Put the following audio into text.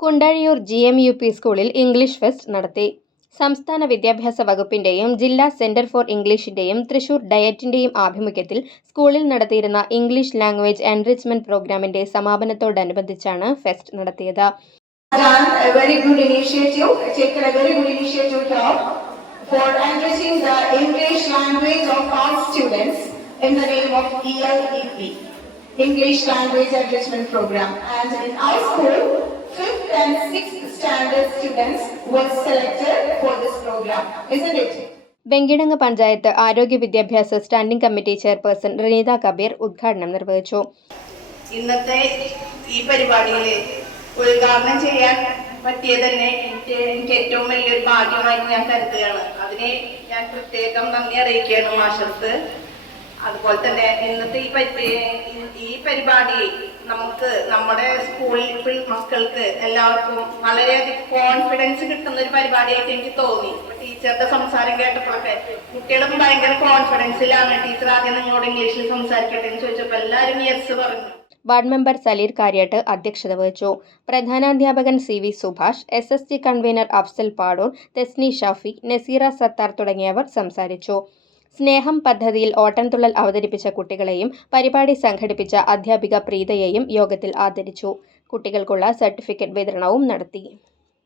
Kundazhiyur GMUP സ്കൂളിൽ English fest നടത്തി. സംസ്ഥാന വിദ്യാഭ്യാസ വകുപ്പിന്റെയും ജില്ലാ സെന്റർ ഫോർ ഇംഗ്ലീഷിന്റെയും തൃശൂർ ഡയറ്റിന്റെയും ആഭിമുഖ്യത്തിൽ സ്കൂളിൽ നടത്തിയിരുന്ന ഇംഗ്ലീഷ് ലാംഗ്വേജ് എൻറിച്ച്മെന്റ് പ്രോഗ്രാമിന്റെ സമാപനത്തോടനുബന്ധിച്ചാണ് ഫെസ്റ്റ് നടത്തിയത്. For enriching the English language of all students in the name of ELEP, English Language Enrichment Program. And in our school, 5th and 6th standard students were selected for this program, isn't it? Venkitangu panchayat ആരോഗ്യ വിദ്യാഭ്യാസ standing committee chairperson റനീത Kabir ഉദ്ഘാടനം നിർവഹിച്ചു. ഇന്നത്തെ ഈ പരിപാടിയിൽ ഉദ്ഘാടനം ചെയ്യാൻ പറ്റിയത് തന്നെ എനിക്ക് ഏറ്റവും വലിയൊരു ഭാഗ്യമായി ഞാൻ കരുതുകയാണ്. അതിനെ ഞാൻ പ്രത്യേകം നന്ദി അറിയിക്കുകയാണ് മാഷർക്ക്. അതുപോലെ തന്നെ ഇന്നത്തെ ഈ പരിപാടി നമുക്ക് നമ്മുടെ സ്കൂളിൽ മക്കൾക്ക് എല്ലാവർക്കും വളരെയധികം കോൺഫിഡൻസ് കിട്ടുന്ന ഒരു പരിപാടിയായിട്ട് എനിക്ക് തോന്നി. ടീച്ചറുടെ സംസാരം കേട്ടപ്പോഴൊക്കെ കുട്ടികളും ഭയങ്കര കോൺഫിഡൻസിലാണ്. ടീച്ചർ ആദ്യം നിങ്ങളോട് ഇംഗ്ലീഷിൽ സംസാരിക്കട്ടെ എന്ന് ചോദിച്ചപ്പോൾ എല്ലാവരും യെസ് പറഞ്ഞു. വാർഡ് മെമ്പർ സലീർ കാര്യാട്ട് അധ്യക്ഷത വഹിച്ചു. പ്രധാനാധ്യാപകൻ CV Subhash, SSG convener Afsal Padur, Thesni Shafi, Naseera Sathar തുടങ്ങിയവർ സംസാരിച്ചു. സ്നേഹം പദ്ധതിയിൽ ഓട്ടൻതുള്ളൽ അവതരിപ്പിച്ച കുട്ടികളെയും പരിപാടി സംഘടിപ്പിച്ച അധ്യാപിക പ്രീതയെയും യോഗത്തിൽ ആദരിച്ചു. കുട്ടികൾക്കുള്ള സർട്ടിഫിക്കറ്റ് വിതരണവും നടത്തി.